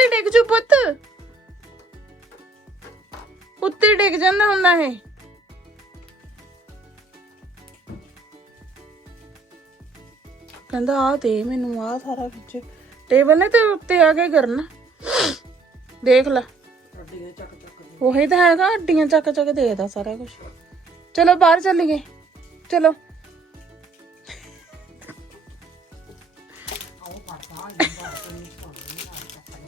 ਉੱਤੇ ਡਿੱਗ ਜੂ ਪੁੱਤ। ਉੱਤੇ ਡਿੱਗ ਜਾਂਦਾ ਹੁੰਦਾ ਇਹ। ਕਹਿੰਦਾ ਆ ਦੇ ਮੈਨੂੰ ਆ ਸਾਰਾ ਵਿੱਚ ਟੇਬਲ ਨੇ ਤੇ ਉੱਤੇ ਆ ਕੇ ਕਰਨਾ। ਦੇਖ ਲੈ। ਉਹੀ ਤਾਂ ਹੈਗਾ ਅੱਡੀਆਂ ਚੱਕ ਚੱਕ ਦੇਖਦਾ ਸਾਰਾ ਕੁਝ ਚਲੋ, ਬਾਹਰ ਚੱਲੀਏ। ਚਲੋ। ਨਾ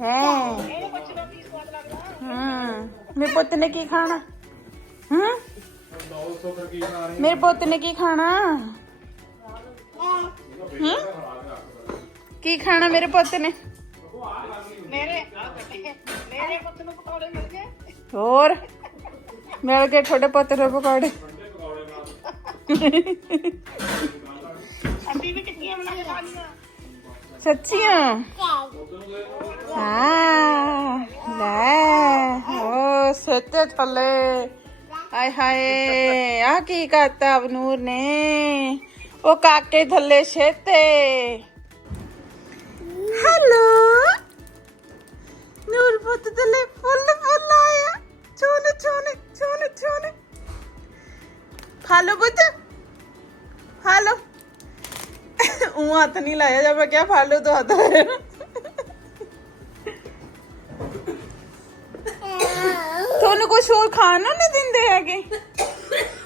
ਹੈ ਹਮ ਮੇਰੇ ਪੁੱਤ ਨੇ ਕੀ ਖਾਣਾ ਹਮ ਮੇਰੇ ਪੁੱਤ ਨੇ ਕੀ ਖਾਣਾ ਹਮ ਕੀ ਖਾਣਾ ਮੇਰੇ ਪੁੱਤ ਨੇ ਮੇਰੇ ਮੇਰੇ ਪੁੱਤ ਨੂੰ ਪਕੌੜੇ ਮਿਲ ਗਏ ਹੋਰ ਮਿਲ ਗਏ ਤੁਹਾਡੇ ਪੁੱਤ ਨੂੰ ਪਕੌੜੇ ਅਸੀਂ ਵੀ ਟਿੱਕੀਆਂ ਬਣਾ ਕੇ ਖਾਣੀਆਂ ਸੱਚੀਆਂ ਛੇਤੇ ਸੱਤੇ ਥੱਲੇ। ਆਏ ਹਾਏ ਆ ਕੀ ਕਰਤਾ ਅਬਨੂਰ ਨੇ? ਉਹ ਕਾਕੇ ਥੱਲੇ ਛੇਤੇ। ਹੈਲੋ। ਨੂਰ ਪੁੱਤ ਥੱਲੇ ਫੁੱਲ ਫੁੱਲ ਆਇਆ। ਚੋਨੇ ਚੋਨੇ ਚੋਨੇ ਚੋਨੇ ਹਾਲੋ ਪੁੱਤ ਹਾਲੋ ਉਹ ਹੱਥ ਨਹੀਂ ਲਾਇਆ ਜਦ ਮੈਂ ਕਿਹਾ ਫੜ ਲਓ ਹੱਥ ਲਾਇਆ। ਤੁਹਾਨੂੰ ਕੁਝ ਹੋਰ ਖਾਣ ਨੂੰ ਨਹੀਂ ਦਿੰਦੇ ਹੈਗੇ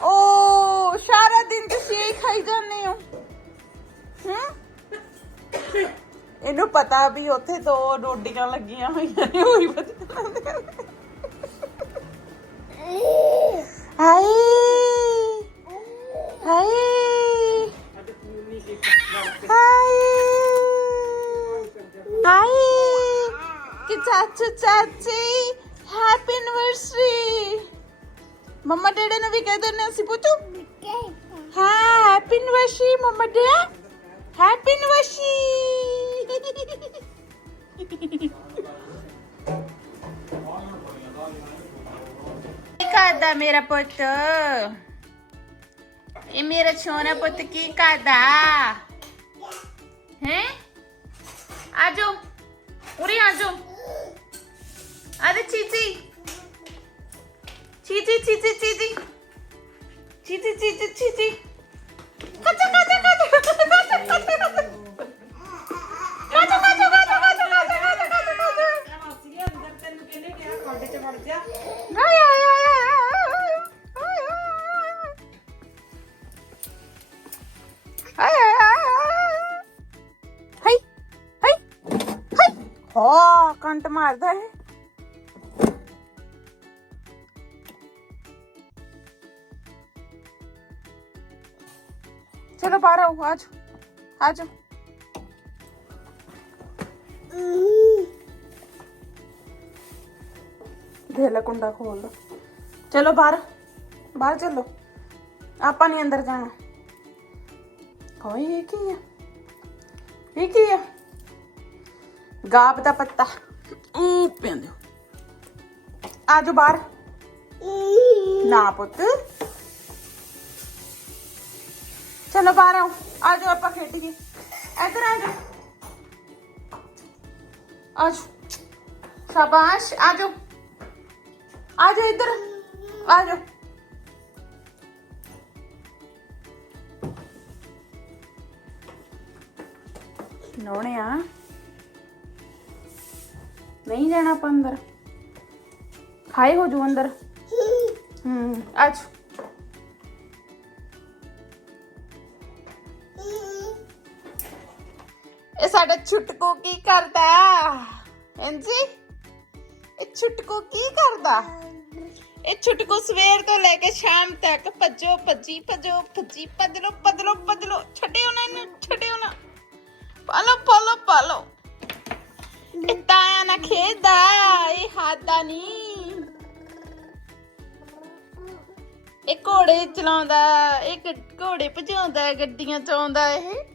ਓ ਸਾਰਾ ਦਿਨ ਤੁਸੀਂ ਇਹ ਖਾਈ ਜਾਂਦੇ ਹੋ ਹੂੰ ਇਹਨੂੰ ਪਤਾ ਵੀ ਉੱਥੇ ਦੋ ਰੋਟੀਆਂ ਲੱਗੀਆਂ ਹੋਈਆਂ ਨੇ ਉਹੀ ਪਤਾ ਹਾਏ ਹਾਏ ਹਾਏ ਹਾਏ ਕਿ ਚਾਚੂ ਚਾਚੀ ਹੈਪੀ ਐਨਵਰਸਰੀ ਮੰਮਾ ਡੈਡੀ ਨੂੰ ਵੀ ਕਹਿ ਦਿੰਦੇ ਅਸੀਂ ਪੁੱਤੂ ਹਾਂ happy anniversary mama daddy happy anniversary ਕੀ ਕਰਦਾ ਮੇਰਾ ਪੁੱਤ ਇਹ ਮੇਰਾ ਛੋਨਾ ਪੁੱਤ ਕੀ ਕਰਦਾ ਹੈ ਆਜੋ ਉਰੇ ਆਜੋ अरे चीची चीची चीची चीची चीची चीची चीची कच्चा कच्चा कच्चा कच्चा कच्चा कंट मारता है चलो बाहर आओ, आज। आ जाओ ढेला कुंडा खोल दो चलो बाहर बाहर चलो। आप नहीं अंदर जाना। हाँ, कोई की है? ये की है? गाप का पत्ता। ऊपर आ जाओ बाहर। ना, पुत। चलो बहार आओ। आज आप खेडिए इधर आ जाओ। आज शाबाश, आ जाओ। इधर। आ नौने आ नहीं जाना अंदर। खाए हो जो अंदर? हम्म अच्छा ਛੁਟਕੂ ਕੀ ਕਰਦਾ? ਹਾਂਜੀ? ਇਹ ਛੁਟਕੂ ਕੀ ਕਰਦਾ? ਇਹ ਛੁਟਕੂ ਸਵੇਰ ਤੋਂ ਲੈ ਕੇ ਸ਼ਾਮ ਤੱਕ ਭੱਜੋ, ਭੱਜੀ ਭੱਜੋ, ਭੱਜੀ ਪਦਲੋ ਪਦਲੋ ਪਦਲੋ ਛੱਡਿਓ ਨਾ ਇਹਨੂੰ, ਛੱਡਿਓ ਨਾ। ਪਾਲੋ ਪਾਲੋ ਪਾਲੋ। ਇਹ ਤਾਇਆ ਨਾ ਖੇਦਾ ਇਹ ਹਾਦਾ ਨਹੀਂ। ਇਹ ਘੋੜੇ ਚਲਾਉਂਦਾ, ਇਹ ਘੋੜੇ ਭਜਾਉਂਦਾ, ਗੱਡੀਆਂ ਚਲਾਉਂਦਾ ਇਹ।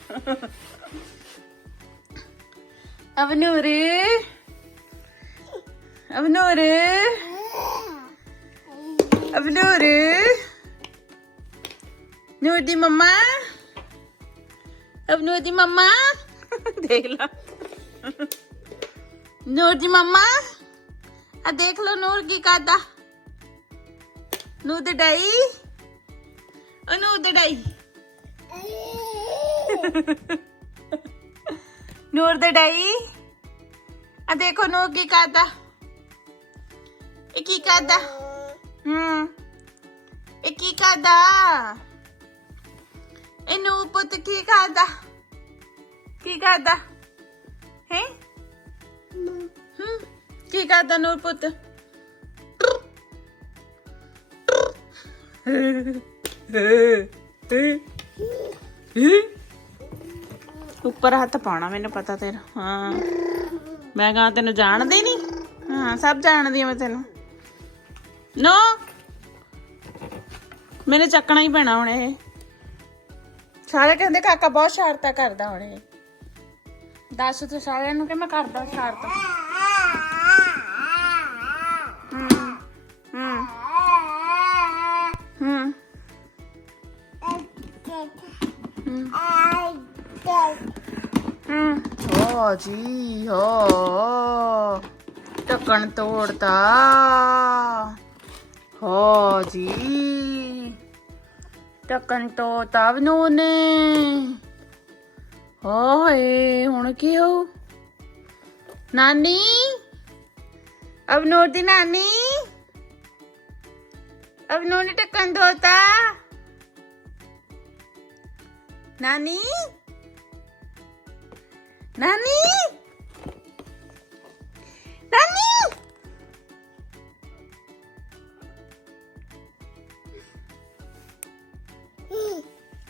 അവനൂര് അവനൂര് അവനൂര് നൂറ്റി മമ്മ അവനൂറ്റി മമ്മ देख लो। नूर जी मम्मा। आ देख लो नूर की कादा। नूर दडाई। ओ नूर दडाई। नूर दडाई। ਆ ਦੇਖੋ ਨੂਰ ਕੀ ਕਰਦਾ। ਇਹ ਕੀ ਕਰਦਾ। ਹੂੰ। ਇਹ ਕੀ ਕਰਦਾ। ਇਹ ਨੂਰ ਪੁੱਤ ਕੀ ਕਰਦਾ। ਕੀ ਕਰਦਾ। ਹੈ? ਹੂੰ। ਕੀ ਕਰਦਾ ਨੂਰ ਪੁੱਤ। ਉੱਪਰ ਹੱਥ ਪਾਉਣਾ ਮੈਨੂੰ ਪਤਾ ਤੇਰਾ। ਹਾਂ। ਮੈਂ ਕਹਾਂ ਤੈਨੂੰ ਜਾਣਦੀ ਨਹੀਂ ਹਾਂ ਸਭ ਜਾਣਦੀ ਆ ਮੈਂ ਤੈਨੂੰ। ਨੋ। ਮੈਨੇ ਚੱਕਣਾ ਹੀ ਪੈਣਾ ਹੁਣ ਇਹ। ਸਾਰੇ ਕਹਿੰਦੇ ਕਾਕਾ ਬਹੁਤ ਸ਼ਰਾਰਤਾਂ ਕਰਦਾ ਹੁਣ ਇਹ। ਦੱਸ ਤੂੰ ਸਾਰਿਆਂ ਨੂੰ ਕਿ ਮੈਂ ਕਰਦਾ ਸ਼ਰਾਰਤਾਂ? ਹੋ ਜੀ ਹੋ। ਟੱਕਣ ਤੋੜਤਾ। ਹੋ ਜੀ। ਟੱਕਣ ਤੋਂ ਤਵਨੂ ਨੇ ਹੋਏ, ਹੁਣ ਕੀ ਹੋ? ਨਾਨੀ? ਅਵਨੂਰ ਦੀ ਨਾਨੀ? ਅਵਨੂਰ ਨੇ ਟੱਕਣ ਦੋਤਾ ਨਾਨੀ? ¡Nani! ¡Nani!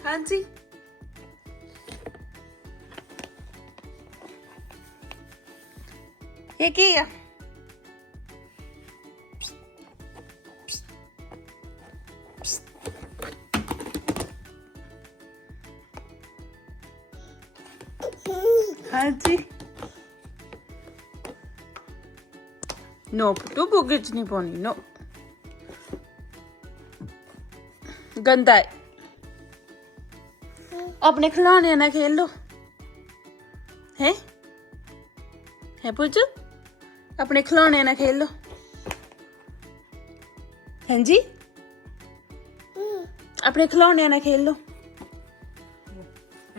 Hansi. y ¿Qué ਨੋ ਤੂੰ ਬੁੱਗੇ ਚ ਨਹੀਂ ਪਾਉਣੀ ਗੰਦਾ ਹੈ ਆਪਣੇ ਖਿਡੌਣਿਆਂ ਨਾਲ ਖੇਲ ਲੋ ਹੈ? ਹੈ ਪੁੱਤ? ਆਪਣੇ ਖਿਡੌਣਿਆਂ ਨਾਲ ਖੇਲ ਲੋ ਹਾਂਜੀ? ਆਪਣੇ ਖਿਡੌਣਿਆਂ ਨਾਲ ਖੇਲ ਲੋ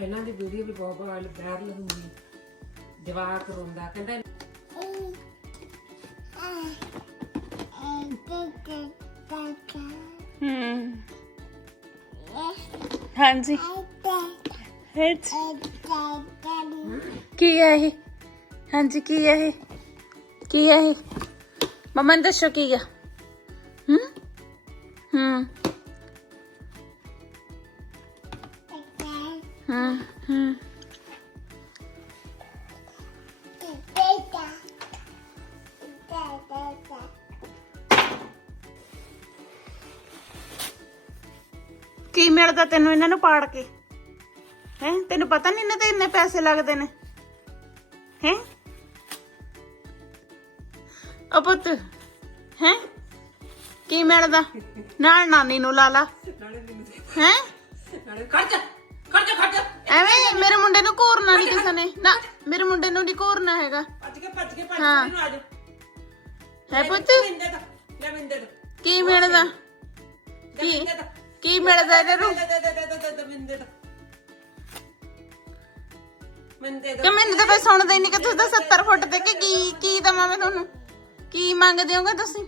ਇਹਨਾਂ ਦੀ ਵੀਡੀਓ ਵੀ ਬਹੁਤ ਵਾਇਰਲ ਹੁੰਦੀ। ਜਵਾਕ ਰੋਂਦਾ, ਕਹਿੰਦਾ ਹਾਂਜੀ ਹਿੱਟ ਕੀ ਹੈ ਇਹ ਹਾਂਜੀ ਕੀ ਹੈ ਇਹ ਕੀ ਹੈ ਇਹ ਮਮਨ ਦੱਸੋ ਕੀ ਹੈ ਹਮ ਹਮ ਹਮ ਹਮ ਮਿਲਦਾ ਤੈਨੂੰ ਇਹਨਾਂ ਨੂੰ ਪਾੜ ਕੇ? ਹੈ? ਤੈਨੂੰ ਪਤਾ ਨਹੀਂ ਇਹਨਾਂ ਤੇ ਇੰਨੇ ਪੈਸੇ ਲੱਗਦੇ ਨੇ? ਹੈ? ਉਹ ਪੁੱਤ ਹੈ? ਕੀ ਮਿਲਦਾ? ਨਾਲ ਨਾਨੀ ਨੂੰ ਲਾ ਲਾ। ਹੈ? ਖਰਚ ਖਰਚ ਖਰਚ। ਐਵੇਂ ਮੇਰੇ ਮੁੰਡੇ ਨੂੰ ਘੂਰਨਾ ਨਹੀਂ ਕਿਸੇ ਨੇ। ਨਾ ਮੇਰੇ ਮੁੰਡੇ ਨੂੰ ਨਹੀਂ ਘੂਰਨਾ ਹੈਗਾ। ਭੱਜ ਕੇ ਭੱਜ ਕੇ ਭੱਜ ਹਾਂ। ਕੇ ਨੂੰ ਆ ਜਾ। ਹੈ ਪੁੱਤ? ਮਿੰਦੇ ਦਾ ਲੈ ਮਿੰਦੇ ਦਾ ਕੀ ਮਿਲਦਾ? ਲੈ ਕੀ? ਮਿੰਦੇ ਦਾ ਕੀ ਮਿਲਦਾ ਇਹਨਾਂ ਨੂੰ? ਦੇ ਦੇ ਦੇ ਦੇ ਦੇ ਦੇ ਮਿੰਦੇ ਦਾ। ਮਿੰਦੇ ਦਾ। ਕਿ ਮੈਨੂੰ ਤਾਂ ਕੋਈ ਸੁਣਦਾ ਹੀ ਨਹੀਂ ਕਿ ਤੁਸੀਂ ਤਾਂ 70 ਫੁੱਟ ਤੇ ਕਿ ਕੀ ਕੀ ਦਵਾਂ ਮੈਂ ਤੁਹਾਨੂੰ? ਕੀ ਮੰਗਦੇ ਹੋਗੇ ਤੁਸੀਂ?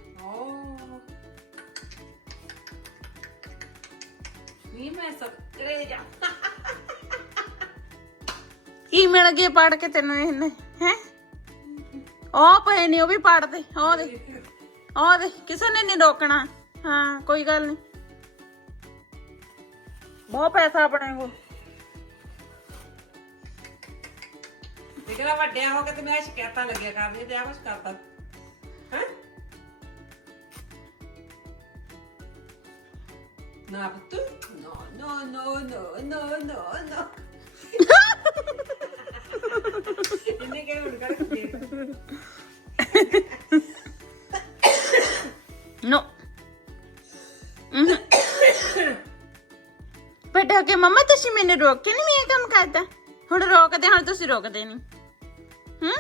ਨਹੀਂ ਮੈਂ ਸਕਰੇ ਜਾ। ਕੀ ਮਿਲ ਗਿਆ ਪੜ ਕੇ ਤੈਨੂੰ ਇਹਨੇ ਹੈ? ਉਹ ਪਏ ਨੇ ਉਹ ਵੀ ਪੜ ਦੇ ਉਹ ਦੇ। ਉਹ ਦੇ ਕਿਸੇ ਨੇ ਨਹੀਂ ਰੋਕਣਾ। ਹਾਂ ਕੋਈ ਗੱਲ ਨਹੀਂ। ਬਹੁਤ ਪੈਸਾ ਆਪਣੇ ਕੋਲ ਨਿਕਲਾ ਵੱਡਿਆ ਹੋ ਕੇ ਤੇ ਮੈਂ ਸ਼ਿਕਾਇਤਾਂ ਲੱਗਿਆ ਕਰਨੀ ਤੇ ਆ ਕੁਛ ਕਰਦਾ ਹੈ ਨਾ ਪੁੱਤ ਨੋ ਨੋ ਨੋ ਨੋ ਨੋ ਨੋ ਨੋ ਇਹਨੇ ਕਿਹਾ ਹੁਣ ਕਰ ਕੇ ਬੇਟਾ ਕਿ ਮਮਾ ਤੁਸੀਂ ਮੈਨੂੰ ਰੋਕ ਕੇ ਨਹੀਂ ਇਹ ਕੰਮ ਕਰਦਾ ਹੁਣ ਰੋਕਦੇ ਹੁਣ ਤੁਸੀਂ ਰੋਕਦੇ ਨਹੀਂ ਹੂੰ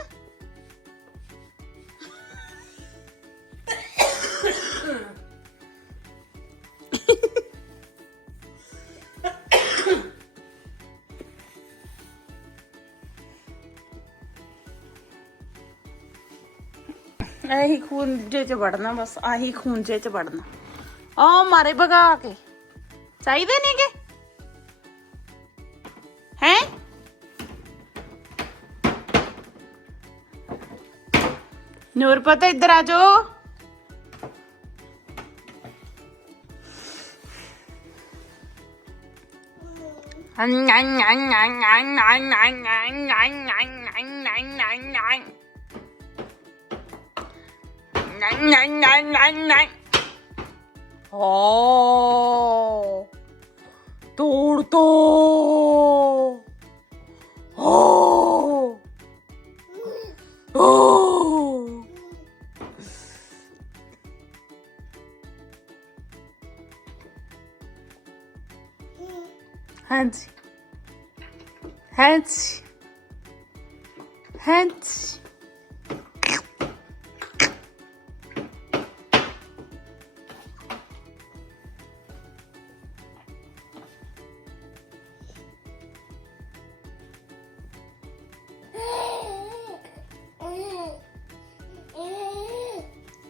ਆਹੀ ਖੂਨ ਜੇ ਚ ਵੜਨਾ ਬਸ ਆਹੀ ਖੂਨ ਜੇ ਚ ਵੜਨਾ ਆ ਮਾਰੇ ਭਗਾ ਕੇ ਚਾਹੀਦੇ ਨਹੀਂਗੇ हैं? नूर पता इधर आ जाओ। हाँ, तोड़ तोड़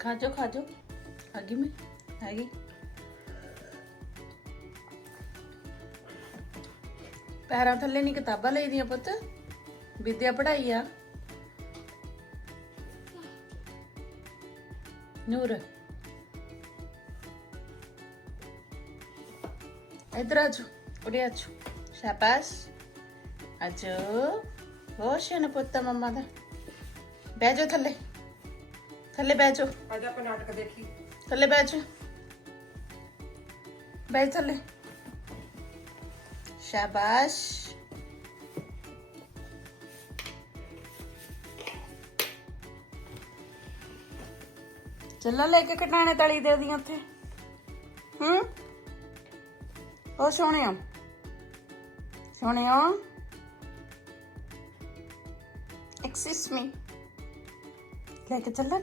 ਖਾ ਜਾਓ ਖਾ ਜਾਓ ਆ ਗਈ ਮੈਂ ਆ ਪੈਰਾਂ ਥੱਲੇ ਨਹੀਂ ਕਿਤਾਬਾਂ ਲਈ ਦੀਆਂ ਪੁੱਤ। ਵਿਦਿਆ ਪੜਾਈ ਆ। ਨੂਰ। ਇਧਰ ਆ ਜਾਓ, ਉਰੇ ਆ ਜਾਓ। ਸ਼ਾਬਾਸ਼। ਆ ਜਾਓ। ਬਹੁਤ ਸ਼ਾਨ ਪੁੱਤ ਮੰਮਾ ਦਾ। ਬਹਿ ਜਾ ਥੱਲੇ। ਥੱਲੇ ਬਹਿ ਜਾਓ। ਅੱਜ ਆਪਾਂ ਨਾਟਕ ਦੇਖੀ। ਥੱਲੇ ਬਹਿ ਜਾ ਬਹਿ ਥੱਲੇ। ਸ਼ਾਬਾਸ਼। ਚੱਲਾ ਲੈ ਕੇ ਕਟਾਣੇ ਤਲੀ ਦੇ ਦੀਆਂ ਉੱਥੇ। ਹੂੰ? ਉਹ ਸੋਹਣਿਆ ਸੋਹਣਿਆ ਐਕਸਿਸ ਮੀ ਲੈ ਕੇ ਚੱਲਣ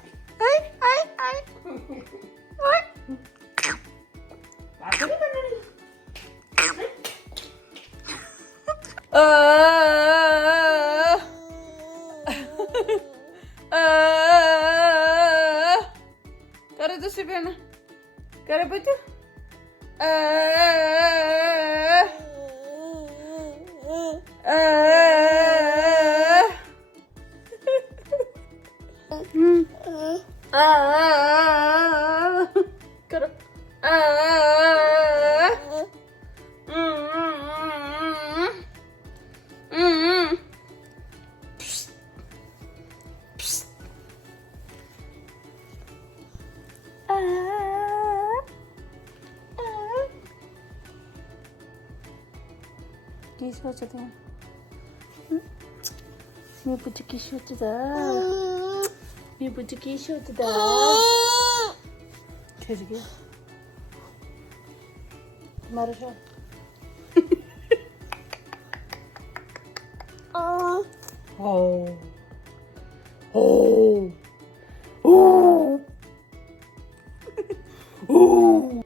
ai, ai, ai. ai. Ah, né? ah, ah, Cara do Sibena. Cara, muito. Ah, ah. 아아아아아아 그럼 아아아아아 음, 음, 음. 음. 음, 음. 기시워지다 응? 이거 붙이기 쉬워지다. Bir bıcık yaşıyordu da. Çocuk ya. Maruşa. Oo. Oo. Oo. Oo.